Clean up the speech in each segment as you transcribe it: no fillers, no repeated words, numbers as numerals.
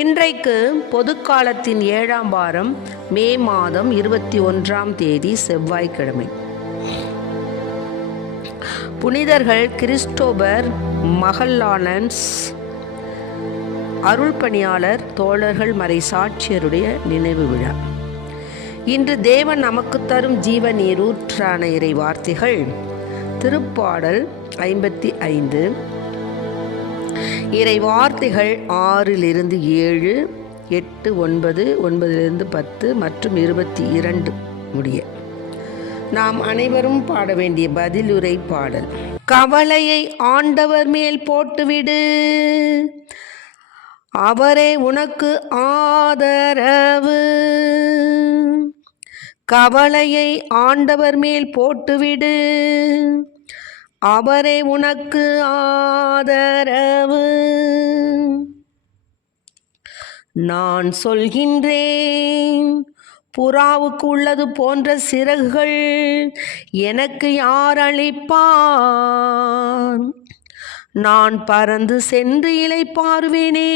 இன்றைக்கு பொதுக்காலத்தின் 7ஆம் வாரம் மே மாதம் 21ஆம் தேதி செவ்வாய்க்கிழமை. புனிதர்கள் கிறிஸ்டோபர் மகல்லானன்ஸ், அருள் பணியாளர் தோழர்கள் மறை சாட்சியருடைய நினைவு விழா. இன்று தேவன் நமக்கு தரும் ஜீவ நீரூற்றான இறை வார்த்தைகள் திருப்பாடல் 55, இறை வார்த்தைகள் 6 7, 8, 9, 9 10 மற்றும் 22 முடிய. நாம் அனைவரும் பாட வேண்டிய பதிலுரை பாடல். கவலையை ஆண்டவர் மேல் போட்டுவிடு, அவரே உனக்கு ஆதரவு. கவலையை ஆண்டவர் மேல் போட்டுவிடு, அவரே உனக்கு ஆதரவு. நான் சொல்கின்றேன், புறாவுக்கு உள்ளது போன்ற சிறகுகள் எனக்கு யார் அளிப்பார்? நான் பறந்து சென்று இளைப்பாறுவேனே.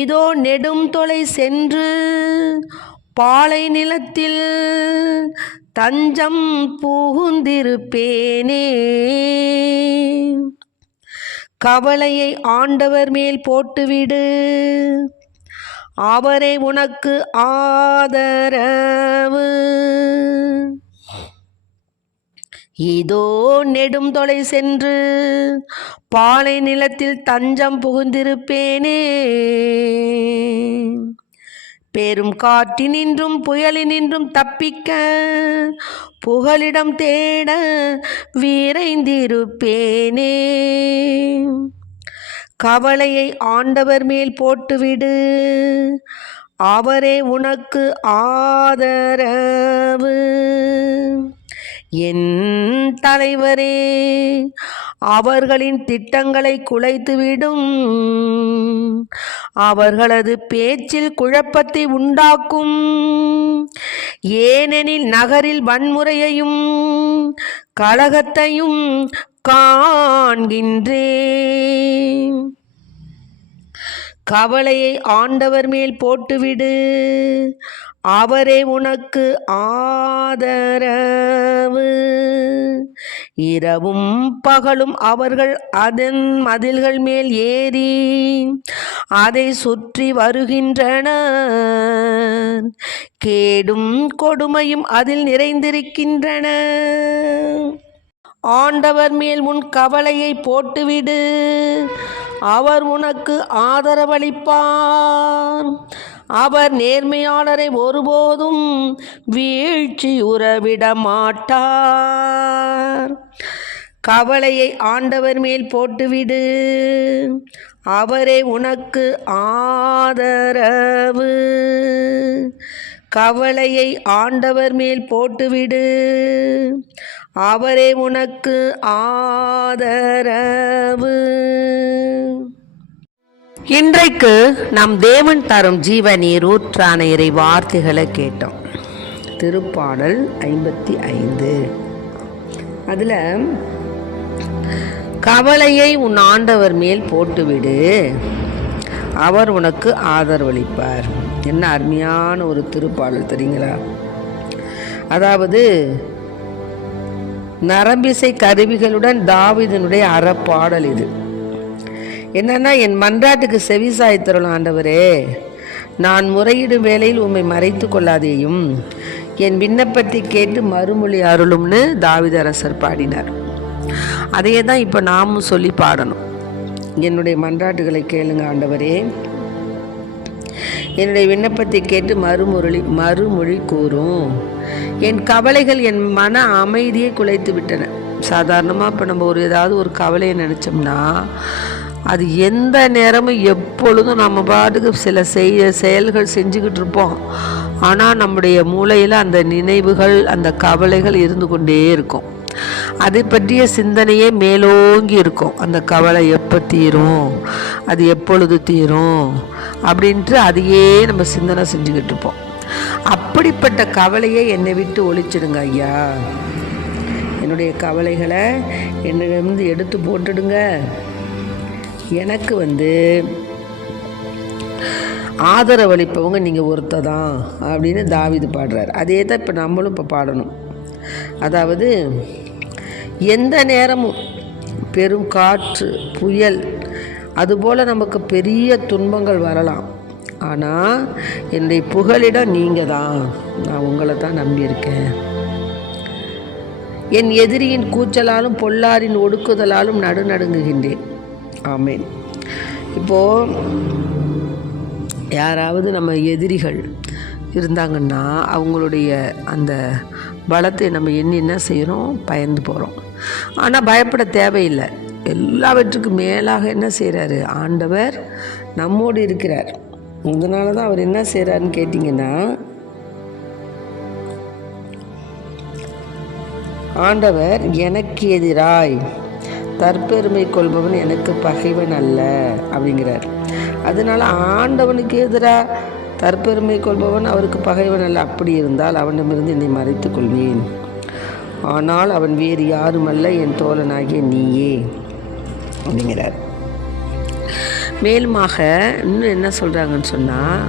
இதோ நெடும் தொலை சென்று பாலை நிலத்தில் தஞ்சம் புகுந்திருப்பேனே. கவலையை ஆண்டவர் மேல் போட்டுவிடு, அவரே உனக்கு ஆதரவு. இதோ நெடும் தொலை சென்று பாலை நிலத்தில் தஞ்சம் புகுந்திருப்பேனே. பெரும் காற்றினின்றும் புயலினின்றும் தப்பிக்க புகலிடம் தேட விரைந்திருப்பேனே. கவலையை ஆண்டவர் மேல் போட்டுவிடு, அவரே உனக்கு ஆதரவு. என் தலைவரே, அவர்களின் திட்டங்களை குலைத்துவிடும். அவர்களது பேச்சில் குழப்பத்தை உண்டாக்கும். ஏனெனில் நகரில் வன்முறையையும் கலகத்தையும் காண்கின்றேன். கவலையை ஆண்டவர் மேல் போட்டுவிடு, அவரே உனக்கு ஆதரவு. இரவும் பகலும் அவர்கள் அதன் மதில்கள் மேல் ஏறி அதை சுற்றி வருகின்றனர். கேடும் கொடுமையும் அதில் நிறைந்திருக்கின்றன. ஆண்டவர் மேல் உன் கவலையை போட்டுவிடு, அவர் உனக்கு ஆதரவளிப்பார். அவர் நேர்மையாளரை ஒருபோதும் வீழ்ச்சியுறவிட மாட்டார். கவலையை ஆண்டவர் மேல் போட்டுவிடு, அவரே உனக்கு ஆதரவு. கவலையை ஆண்டவர் மேல் போட்டுவிடு, அவரே உனக்கு ஆதரவு. இன்றைக்கு நம் தேவன் தரும் ஜீவ நீரூற்றான இறை வார்த்தைகளை கேட்டோம். திருப்பாடல் 55, அதில் கவலையை உன் ஆண்டவர் மேல் போட்டுவிடு, அவர் உனக்கு ஆதரவளிப்பார். என்ன அருமையான ஒரு திருப்பாடல் தெரியுங்களா? அதாவது நரம்பிசை கருவிகளுடன் தாவீதினுடைய அறப்பாடல் இது. என்னன்னா, என் மன்றாட்டுக்கு செவி சாய்த்தருளும் ஆண்டவரே, நான் முறையிடும் வேளையில் உம்மை மறைத்து கொள்ளாதேயும், என் விண்ணப்பத்தை கேட்டு மறுமொழி அருளும்னு தாவீது அரசர் பாடினார். அதையே தான் இப்போ நாமும் சொல்லி பாடணும். என்னுடைய மன்றாட்டுகளை கேளுங்க ஆண்டவரே, என்னுடைய விண்ணப்பத்தை கேட்டு மறுமொழி கூறும். என் கவலைகள் என் மன அமைதியை குலைத்து விட்டன. சாதாரணமாக இப்போ நம்ம ஏதாவது ஒரு கவலையை நினச்சோம்னா அது எந்த நேரமும் எப்பொழுதும் நம்ம பாட்டுக்கு சில செயல்கள் செஞ்சுக்கிட்டு இருப்போம். ஆனால் நம்முடைய மூளையில் அந்த நினைவுகள், அந்த கவலைகள் இருந்து கொண்டே இருக்கும். அதை பற்றிய சிந்தனையே மேலோங்கி இருக்கும். அந்த கவலை எப்போ தீரும், அது எப்பொழுது தீரும் அப்படின்ட்டு அதையே நம்ம சிந்தனை செஞ்சுக்கிட்டு இருப்போம். அப்படிப்பட்ட கவலையை என்னை விட்டு ஒழிச்சிடுங்க ஐயா. என்னுடைய கவலைகளை என்னிடமிருந்து எடுத்து போட்டுடுங்க. எனக்கு ஆதரவளிப்பவங்க நீங்கள் ஒருத்தர் தான் அப்படின்னு தாவீது பாடுறார். அதே தான் இப்போ நம்மளும் இப்போ பாடணும். அதாவது எந்த நேரமும் பெரும் காற்று, புயல், அதுபோல் நமக்கு பெரிய துன்பங்கள் வரலாம். ஆனால் என்னுடைய புகலிடம் நீங்கள் தான், நான் உங்களை தான் நம்பியிருக்கேன். என் எதிரியின் கூச்சலாலும் பொல்லாரின் ஒடுக்குதலாலும் நடுநடுங்குகின்றேன். ஆமேன். இப்போது யாராவது நம்ம எதிரிகள் இருந்தாங்கன்னா அவங்களுடைய அந்த பலத்தை நம்ம என்ன செய்கிறோம், பயந்து போகிறோம். ஆனால் பயப்பட தேவையில்லை. எல்லாவற்றுக்கும் மேலாக என்ன செய்கிறாரு, ஆண்டவர் நம்மோடு இருக்கிறார். இதனால தான் அவர் என்ன செய்கிறாருன்னு கேட்டிங்கன்னா, ஆண்டவர் எனக்கு எதிராய் தற்பெருமை கொள்பவன் எனக்கு பகைவன் அல்ல அப்படிங்கிறார். அதனால் ஆண்டவனுக்கு எதிராக தற்பெருமை கொள்பவன் அவருக்கு பகைவன் அல்ல. அப்படி இருந்தால் அவனிடமிருந்து என்னை மறைத்துக் கொள்வேன். ஆனால் அவன் வேறு யாருமல்ல, என் தோழனாகிய நீயே அப்படிங்கிறார். மேலுமாக இன்னும் என்ன சொல்கிறாங்கன்னு சொன்னால்,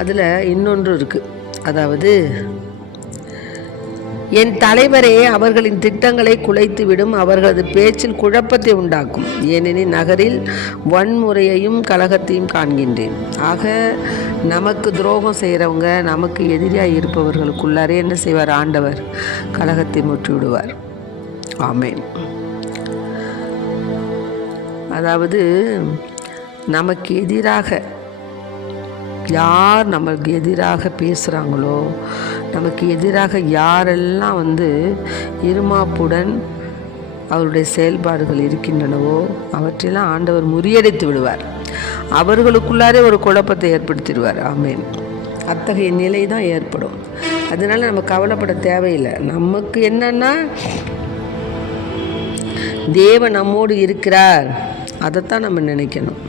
அதில் இன்னொன்று இருக்குது. அதாவது என் தலைவரே அவர்களின் திட்டங்களை குலைத்துவிடும், அவர்களது பேச்சில் குழப்பத்தை உண்டாக்கும். ஏனெனில் நகரில் வன்முறையையும் கலகத்தையும் காண்கின்றேன். ஆக நமக்கு துரோகம் செய்கிறவங்க, நமக்கு எதிரியாக இருப்பவர்களுக்குள்ளாரே என்ன செய்வார், ஆண்டவர் கலகத்தை முற்றி விடுவார். ஆமேன். அதாவது நமக்கு எதிராக யார் நமக்கு எதிராக பேசுகிறாங்களோ, நமக்கு எதிராக யாரெல்லாம் இருமாப்புடன் அவருடைய செயல்பாடுகள் இருக்கின்றனவோ அவற்றையெல்லாம் ஆண்டவர் முறியடித்து விடுவார். அவர்களுக்குள்ளாரே ஒரு குழப்பத்தை ஏற்படுத்திடுவார். ஆமேன். அத்தகைய நிலை தான் ஏற்படும். அதனால் நம்ம கவலைப்பட தேவையில்லை. நமக்கு என்னன்னா, தேவன் நம்மோடு இருக்கிறார், அதைத்தான் நம்ம நினைக்கணும்.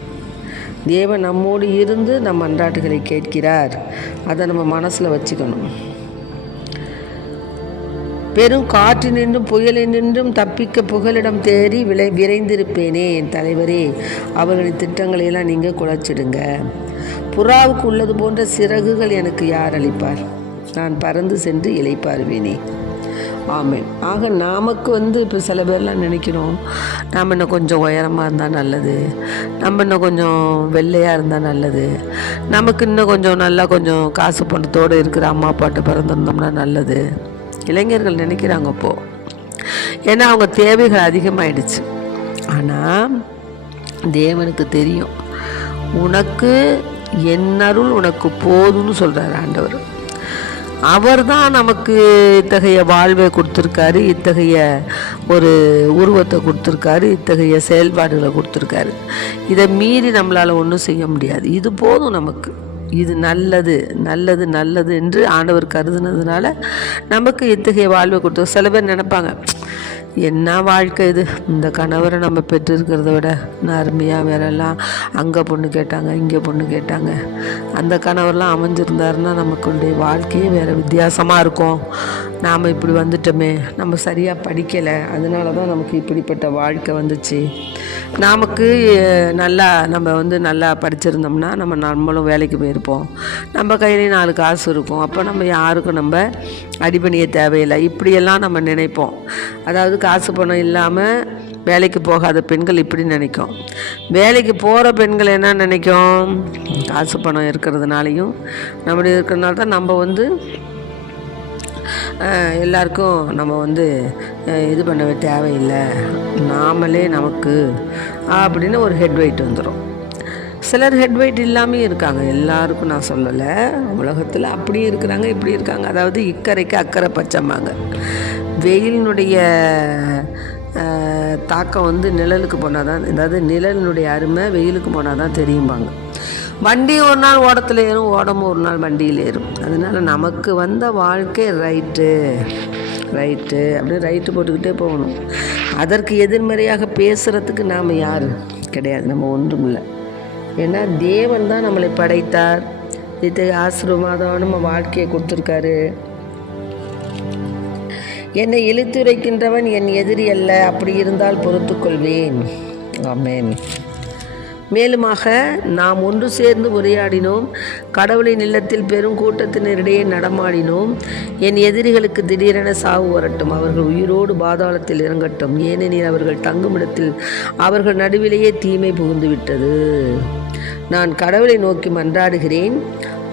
தேவன் நம்மோடு இருந்து நம் அன்றாட்டுகளை கேட்கிறார், அதை நம்ம மனசில் வச்சுக்கணும். பெரும் காற்றினின்றும் புயலினின்றும் தப்பிக்க புகலிடம் தேடி விரைந்திருப்பேனே. என் தலைவரே அவர்களின் திட்டங்களையெல்லாம் நீங்கள் குலைச்சிடுங்க. புறாவுக்கு உள்ளது போன்ற சிறகுகள் எனக்கு யார் அளிப்பார்? நான் பறந்து சென்று இளைப்பாறுவேனே. ஆமேன். ஆக நமக்கு இப்போ சில பேர்லாம் நினைக்கிறோம், நம்ம இன்னும் கொஞ்சம் உயரமாக இருந்தால் நல்லது, நம்ம இன்னும் கொஞ்சம் வெள்ளையாக இருந்தால் நல்லது, நமக்கு இன்னும் கொஞ்சம் நல்லா கொஞ்சம் காசு பணத்தோடு இருக்கிற அம்மா அப்பாட்ட பிறந்திருந்தோம்னா நல்லது. இளைஞர்கள் நினைக்கிறாங்க இப்போது. ஏன்னா அவங்க தேவைகள் அதிகமாகிடுச்சு. ஆனால் தேவனுக்கு தெரியும், உனக்கு என் அருள் உனக்கு போதும்னு சொல்கிறார் ஆண்டவர். அவர் தான் நமக்கு இத்தகைய வாழ்வை கொடுத்துருக்காரு, இத்தகைய ஒரு உருவத்தை கொடுத்துருக்காரு, இத்தகைய செயல்பாடுகளை கொடுத்துருக்காரு. இதை மீறி நம்மளால் ஒன்றும் செய்ய முடியாது. இது போதும் நமக்கு, இது நல்லது நல்லது நல்லது என்று ஆண்டவர் கருதுனதுனால நமக்கு இத்தகைய வாழ்வை கொடுத்து. சில பேர் நினைப்பாங்க, என்ன வாழ்க்கை இது, இந்த கணவரை நம்ம பெற்றிருக்கிறத விட நான் அருமையாக வேறெல்லாம் அங்கே பொண்ணு கேட்டாங்க, இங்கே பொண்ணு கேட்டாங்க, அந்த கணவர்லாம் அமைஞ்சிருந்தாருன்னா நமக்குடைய வாழ்க்கையே வேறு வித்தியாசமாக இருக்கும். நாம் இப்படி வந்துட்டோமே, நம்ம சரியாக படிக்கலை, அதனால தான் நமக்கு இப்படிப்பட்ட வாழ்க்கை வந்துச்சு. நமக்கு நல்லா நம்ம நல்லா படிச்சிருந்தோம்னா நம்மளும் வேலைக்கு போயிருப்போம், நம்ம கையிலேயும் 4 காசு இருக்கும், அப்போ நம்ம யாருக்கும் நம்ம அடிபணிய தேவையில்லை, இப்படியெல்லாம் நம்ம நினைப்போம். அதாவது காசு பணம் இல்லாமல் வேலைக்கு போகாத பெண்கள் இப்படி நினைக்கும். வேலைக்கு போகிற பெண்கள் என்ன நினைக்கும், காசு பணம் இருக்கிறதுனாலையும் நம்மளுடைய இருக்கிறதுனால தான் நம்ம எல்லாருக்கும் நம்ம இது பண்ணவே தேவையில்லை, நாமளே நமக்கு அப்படின்னு ஒரு ஹெட் வெயிட் வந்துடும். சிலர் ஹெட் வெயிட் இல்லாமல் இருக்காங்க, எல்லாருக்கும் நான் சொல்லலை, உலகத்தில் அப்படி இருக்கிறாங்க இப்படி இருக்காங்க. அதாவது இக்கரைக்கு அக்கறை பச்சைம்பாங்க. வெயிலினுடைய தாக்கம் நிழலுக்கு போனால் தான், அதாவது நிழலினுடைய அருமை வெயிலுக்கு போனால் தான் தெரியும்பாங்க. வண்டி ஒரு நாள் ஓடத்தில் ஏறும், ஓடமும் ஒரு நாள் வண்டியில் ஏறும். அதனால் நமக்கு வந்த வாழ்க்கை ரைட்டு அப்படி ரைட்டு போட்டுக்கிட்டே போகணும். அதற்கு எதிர்மறையாக பேசுகிறதுக்கு நாம் யார் கிடையாது, நம்ம ஒன்றும் இல்லை. ஏன்னா தேவன் தான் நம்மளை படைத்தார், இத்தகைய ஆசீர்வாதம் நம்ம வாழ்க்கையை கொடுத்துருக்காரு. என்னை இழுத்துரைக்கின்றவன் என் எதிரி அல்ல, அப்படி இருந்தால் பொறுத்துக்கொள்வேன். ஆமேன். மேலுமாக நாம் ஒன்று சேர்ந்து உரையாடினோம், கடவுளின் இல்லத்தில் பெரும் கூட்டத்தினரிடையே நடமாடினோம். என் எதிரிகளுக்கு திடீரென சாவு வரட்டும், அவர்கள் உயிரோடு பாதாளத்தில் இறங்கட்டும், ஏனெனில் அவர்கள் தங்குமிடத்தில் அவர்கள் நடுவிலேயே தீமை புகுந்து விட்டது. நான் கடவுளை நோக்கி மன்றாடுகிறேன்,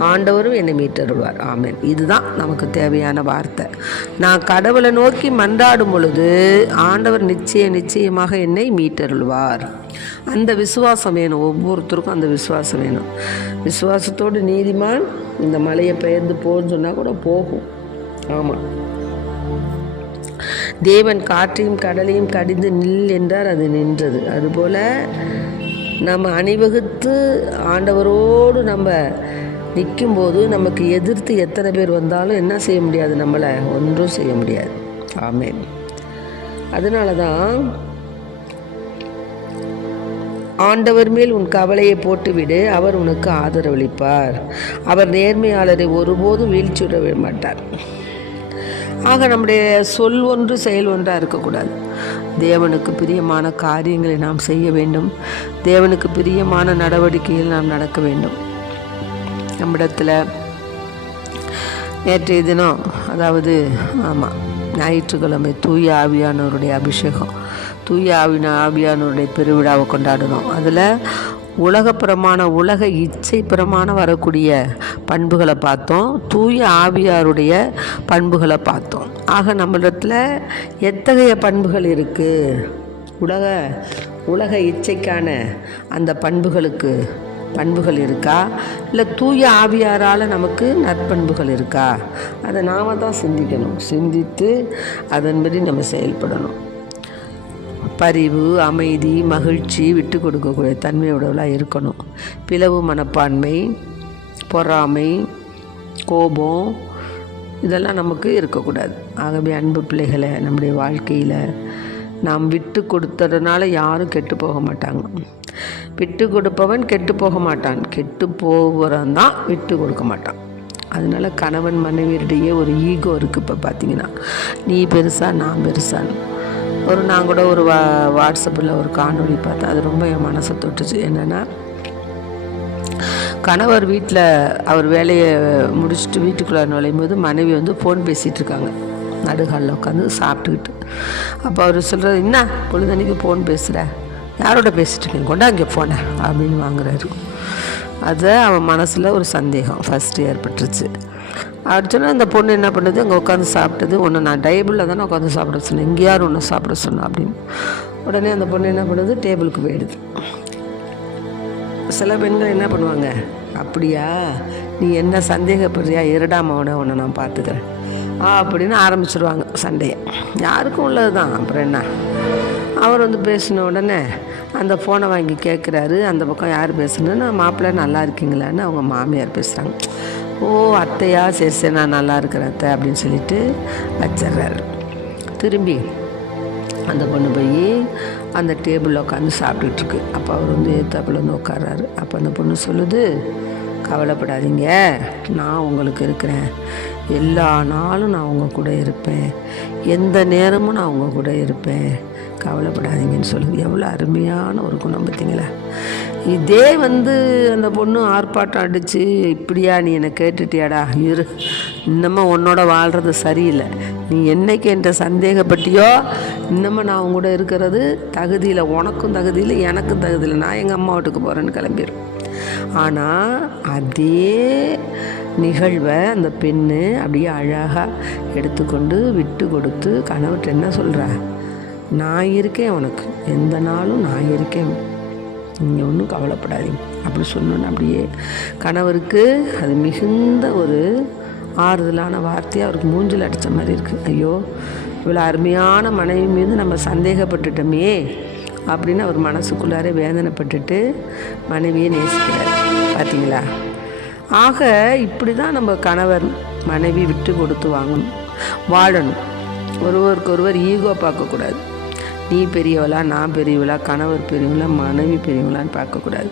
ஆண்டவரும் என்னை மீட்டருள்வார். ஆமென். இதுதான் நமக்கு தேவையான வார்த்தை. நான் கடவுளை நோக்கி மன்றாடும் பொழுது ஆண்டவர் நிச்சயமாக என்னை மீட்டருள்வார். அந்த விசுவாசம் வேணும், ஒவ்வொருத்தருக்கும் அந்த விசுவாசம் வேணும். விசுவாசத்தோடு நீதிமான் இந்த மலையை பெயர்ந்து போன்னு சொன்னால் கூட போகும். ஆமாம், தேவன் காற்றையும் கடலையும் கடிந்து நில் என்றார், அது நின்றது. அதுபோல் நம்ம அணிவகுத்து ஆண்டவரோடு நம்ம நிற்கும்போது நமக்கு எதிர்த்து எத்தனை பேர் வந்தாலும் என்ன செய்ய முடியாது, நம்மளை ஒன்றும் செய்ய முடியாது. ஆமென். அதனால தான் ஆண்டவர் மேல் உன் கவலையை போட்டுவிடு, அவர் உனக்கு ஆதரவளிப்பார். அவர் நேர்மையாளரை ஒருபோதும் வீழ்ச்சியுற விட மாட்டார். ஆக நம்முடைய சொல் ஒன்று செயல் ஒன்றாக இருக்கக்கூடாது. தேவனுக்கு பிரியமான காரியங்களை நாம் செய்ய வேண்டும். தேவனுக்கு பிரியமான நடவடிக்கையில் நாம் நடக்க வேண்டும். நம்மிடத்தில் நேற்றைய தினம், அதாவது ஞாயிற்றுக்கிழமை தூய ஆவியானவருடைய அபிஷேகம், தூய ஆவியானவருடைய பெருவிழாவை கொண்டாடணும். அதில் உலக இச்சைப்புறமான வரக்கூடிய பண்புகளை பார்த்தோம், தூய ஆவியாருடைய பண்புகளை பார்த்தோம். ஆக நம்மளிடத்தில் எத்தகைய பண்புகள் இருக்குது? உலக இச்சைக்கான அந்த பண்புகள் இருக்கா, இல்லை தூய ஆவியாரால் நமக்கு நற்பண்புகள் இருக்கா? அதை நாம் தான் சிந்திக்கணும். சிந்தித்து அதன்படி நம்ம செயல்படணும். பரிவு, அமைதி, மகிழ்ச்சி, விட்டு கொடுக்கக்கூடிய தன்மையுடவளாக இருக்கணும். பிளவு மனப்பான்மை, பொறாமை, கோபம் இதெல்லாம் நமக்கு இருக்கக்கூடாது. ஆகவே அன்பு பிள்ளைகளை, நம்முடைய வாழ்க்கையில் நாம் விட்டு கொடுத்ததுனால யாரும் கெட்டு போக மாட்டாங்க. விட்டு கொடுப்பவன் கெட்டு போக மாட்டான், கெட்டு போகிறவன் தான் விட்டு கொடுக்க மாட்டான். அதனால கணவன் மனைவியிடையே ஒரு ஈகோ இருக்குது. இப்போ பார்த்தீங்கன்னா, நீ பெருசா நான் பெருசான்னு. நான் கூட ஒரு வாட்ஸ்அப்பில் ஒரு காணொளி பார்த்தேன், அது ரொம்ப என் மனசை தொட்டுச்சு. என்னென்னா, கணவர் வீட்டில் அவர் வேலையை முடிச்சுட்டு வீட்டுக்குள்ளே நுழையும் போது மனைவி ஃபோன் பேசிகிட்டு இருக்காங்க, நடுகாலில் உட்காந்து சாப்பிட்டுக்கிட்டு. அப்போ அவர் சொல்கிறது, என்ன பொழுதன்னைக்கு ஃபோன் பேசுகிற, யாரோட பேசிகிட்டு இருக்கீங்க, கொண்டா இங்கே ஃபோனை அப்படின்னு வாங்குறாரு. அதை அவன் மனசில் ஒரு சந்தேகம் ஃபஸ்ட்டு ஏற்பட்டுருச்சு. அப்படி சொன்னால் அந்த பொண்ணு என்ன பண்ணுது, அங்கே உட்காந்து சாப்பிட்டது. ஒன்று நான் டேபிளில் தானே உட்காந்து சாப்பிட சொன்னேன், இங்கே யார் ஒன்று சாப்பிட சொன்னேன் அப்படின்னு. உடனே அந்த பொண்ணு என்ன பண்ணுது, டேபிளுக்கு போயிடுது. சில பெண்கள் என்ன பண்ணுவாங்க, அப்படியா நீ என்ன சந்தேகப்படுறியா, இருடாமவனை உன்னை நான் பார்த்துக்கிறேன் அப்படின்னு ஆரம்பிச்சிடுவாங்க சண்டையை. யாருக்கும் உள்ளது தான். அப்புறம் என்ன, அவர் பேசின உடனே அந்த ஃபோனை வாங்கி கேட்குறாரு. அந்த பக்கம் யார் பேசுனா, மாப்பிள்ளை நல்லா இருக்கீங்களான்னு அவங்க மாமியார் பேசுகிறாங்க. ஓ அத்தையா, சரி நான் நல்லா இருக்கிறேன் அத்தை அப்படின்னு சொல்லிட்டு வச்சிட்றாரு. திரும்பி அந்த பொண்ணு போய் அந்த டேபிளில் உட்காந்து சாப்பிட்டுட்ருக்கு. அப்போ அவர் ஏத்தாப்பில் உட்கார்றாரு. அப்போ அந்த பொண்ணு சொல்லுது, கவலைப்படாதீங்க, நான் உங்களுக்கு இருக்கிறேன், எல்லா நாளும் நான் உங்கள் கூட இருப்பேன், எந்த நேரமும் நான் உங்கள் கூட இருப்பேன், கவலைப்படாதீங்கன்னு சொல்லுது. எவ்வளோ அருமையான ஒரு குணம் பார்த்தீங்களா? இதே அந்த பொண்ணு ஆர்ப்பாட்டம் அடித்து, இப்படியா நீ என்னை கேட்டுட்டியாடா, இரு, இன்னமும் உன்னோட வாழ்கிறது சரியில்லை, நீ என்னைக்கு என்ற சந்தேகப்பட்டியோ இன்னமும் நான் அவங்க கூட இருக்கிறது தகுதியில், உனக்கும் தகுதியில் எனக்கும் தகுதியில், நான் எங்கள் அம்மா வீட்டுக்கு போகிறேன்னு கிளம்பிடும். ஆனால் அதே நிகழ்வை அந்த பெண்ணு அப்படியே அழகாக எடுத்துக்கொண்டு விட்டு கொடுத்து கணவர்கிட்ட என்ன சொல்கிறா, நான் இருக்கேன், உனக்கு எந்த நாளும் நான் இருக்கேன், நீங்கள் ஒன்றும் கவலைப்படாதீங்க அப்படி சொன்னோன்னு அப்படியே கணவருக்கு அது மிகுந்த ஒரு ஆறுதலான வார்த்தையாக அவருக்கு மூஞ்சில் அடித்த மாதிரி இருக்குது. ஐயோ, இவ்வளோ அருமையான மனைவி மீது நம்ம சந்தேகப்பட்டுட்டோமே அப்படின்னு அவர் மனசுக்குள்ளாரே வேதனைப்பட்டுட்டு மனைவியை நேசிக்கிறார். பார்த்தீங்களா? ஆக இப்படி தான் நம்ம கணவர் மனைவி விட்டு கொடுத்து வாழணும். ஒருவருக்கொருவர் ஈகோ பார்க்கக்கூடாது. நீ பெரியவளா நான் பெரியவளா, கணவர் பெரியவளா மனைவி பெரியவளான்னு பார்க்கக்கூடாது.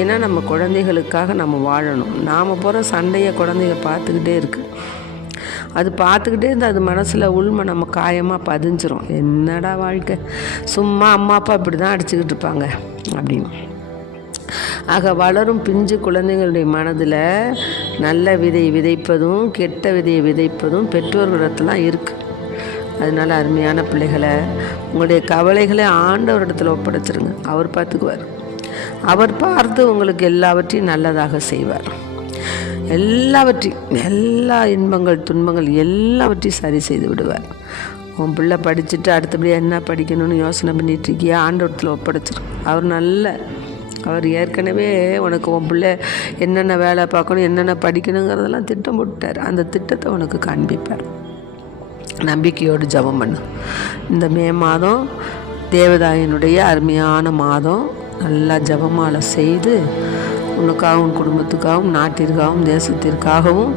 ஏன்னா நம்ம குழந்தைகளுக்காக நம்ம வாழணும். நாம் போகிற சண்டையை குழந்தைங்க பார்த்துக்கிட்டே இருக்குது. அது பார்த்துக்கிட்டே இருந்து அது மனசில் உள்மை நம்ம காயமாக பதிஞ்சிரும். என்னடா வாழ்க்கை, சும்மா அம்மா அப்பா இப்படி தான் அடிச்சுக்கிட்டு இருப்பாங்க அப்படின்னு. ஆக வளரும் பிஞ்சு குழந்தைகளுடைய மனதில் நல்ல விதையை விதைப்பதும் கெட்ட விதையை விதைப்பதும் பெற்றோர்களிடத்துலாம் இருக்குது. அதனால் அருமையான பிள்ளைகளை, உங்களுடைய கவலைகளை ஆண்டவரிடத்தில் ஒப்படைச்சிருங்க. அவர் பார்த்துக்குவார். அவர் பார்த்து உங்களுக்கு எல்லாவற்றையும் நல்லதாக செய்வார். எல்லா இன்பங்கள் துன்பங்கள் எல்லாவற்றையும் சரி செய்து விடுவார். உன் பிள்ளை படிச்சுட்டு அடுத்தபடியாக என்ன படிக்கணும்னு யோசனை பண்ணிட்டு இருக்கியா, ஆண்டவரத்தில் ஒப்படைச்சிரும். அவர் ஏற்கனவே உனக்கு உன் பிள்ளை என்னென்ன வேலை பார்க்கணும், என்னென்ன படிக்கணுங்கிறதெல்லாம் திட்டம் போட்டார். அந்த திட்டத்தை உனக்கு காண்பிப்பார். நம்பிக்கையோடு ஜெபம் பண்ணு. இந்த மே மாதம் தேவதாயனுடைய அருமையான மாதம். நல்லா ஜெபமாலை செய்து உனக்காகவும் குடும்பத்துக்காகவும் நாட்டிற்காகவும் தேசத்திற்காகவும்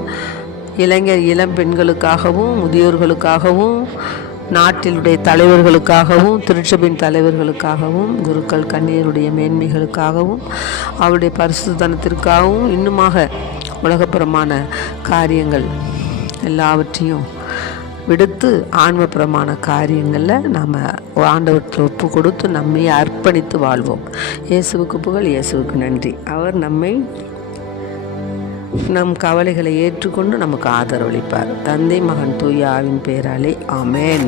இளம் பெண்களுக்காகவும் முதியோர்களுக்காகவும் நாட்டினுடைய தலைவர்களுக்காகவும் திருச்சபையின் தலைவர்களுக்காகவும் குருக்கள் கன்னியருடைய மேன்மைகளுக்காகவும் அவருடைய பரிசுத்தனத்திற்காகவும் இன்னுமாக உலகப்புறமான காரியங்கள் எல்லாவற்றையும் விடுத்து ஆன்மபுரமான காரியங்களில் நாம் ஆண்டவருக்கு ஒப்பு கொடுத்து நம்மை அர்ப்பணித்து வாழ்வோம். இயேசுவுக்கு புகழ், இயேசுவுக்கு நன்றி. அவர் நம் கவலைகளை ஏற்றுக்கொண்டு நமக்கு ஆதரவளிப்பார். தந்தை மகன் தூய ஆவின் பெயராலே ஆமென்.